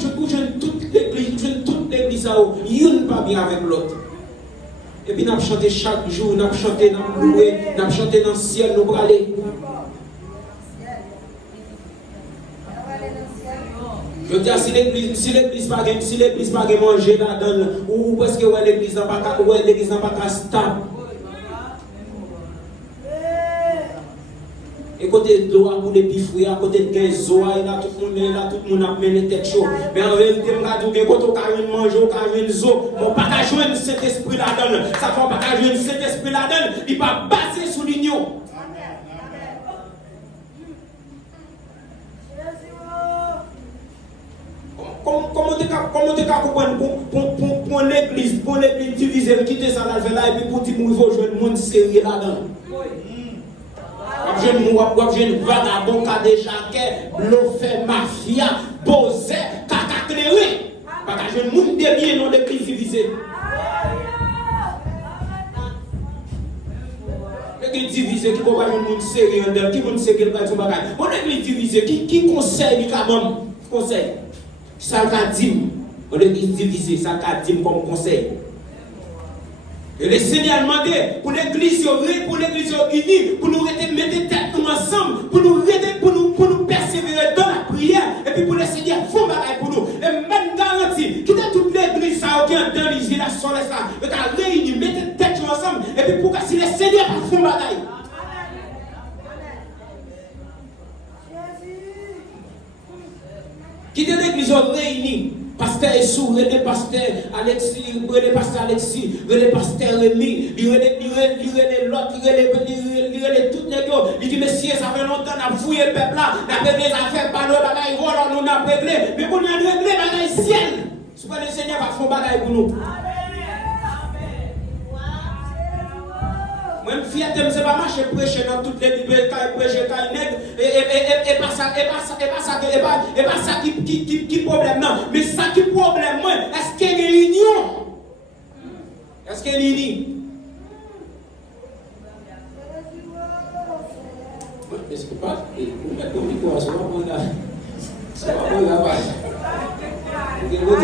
Je toute l'église, il n'y a pas bien avec l'autre. Et puis, nous chanté chaque jour, nous chanté dans le loué, nous chanté dans le ciel, nous aller. Je dis, si l'église pas manger là-dedans, ou parce que l'église n'a pas stable. Et côté de l'eau, pour les pifouilles, à côté de Genzoa, et là, tout le monde a mené tête chaud. Mais en réalité, je me dis, quand on a manger, on a une zo, on ne peut pas jouer cet esprit là-dedans. Ça ne va pas jouer cet esprit là-dedans. Il va passer sous l'union. Comment tu comprends pour l'église divisée, quitter ça là, et puis pour dire qu'il faut jouer le monde sérieux là-dedans? Jeune vagabond qui a déjà bluffé mafia, posé, caca clairé. Parce que jeune monde de bien dans l'église divisée. L'église divisée qui ne peut pas un monde sérieux, qui monde sérieux pas son bagage. On l'église divisée qui conseille quand même conseil. Ça qu'a dit, on l'église divisée, ça qu'a dit comme conseil. Et le Seigneur a demandé pour l'église unie, pour nous mettre tête ensemble, pour nous persévérer dans la prière, et puis pour le Seigneur faire bagaille pour nous. Et même garantie, quitter toute l'église, ça aucun dans les la soleil, ça, et qu'à réunir, mettre tête ensemble, et puis pour que si le Seigneur a fait bagaille. Quitter l'église réunie. Pasteur Essou, le pasteur Alexis, le pasteur Alexis, le pasteur Rémi, l'autre, tout les gars. Il dit, messieurs, ça fait longtemps qu'on a fouillé le peuple là, on a réglé les affaires, pas de bagaille, voilà, nous avons réglé, mais qu'on a réglé les bagailles ciel. C'est pas le Seigneur va faire bagaille pour nous. Même fierté, je ne sais pas marcher prêcher dans toutes les libertés, prêcher quand il nègre, et pas ça qui problème, non. Mais ça qui problème, est-ce qu'il y a une union? Est-ce qu'il y a une union? Est-ce que pas? Vous mettez au micro, ça va pas la base. Vous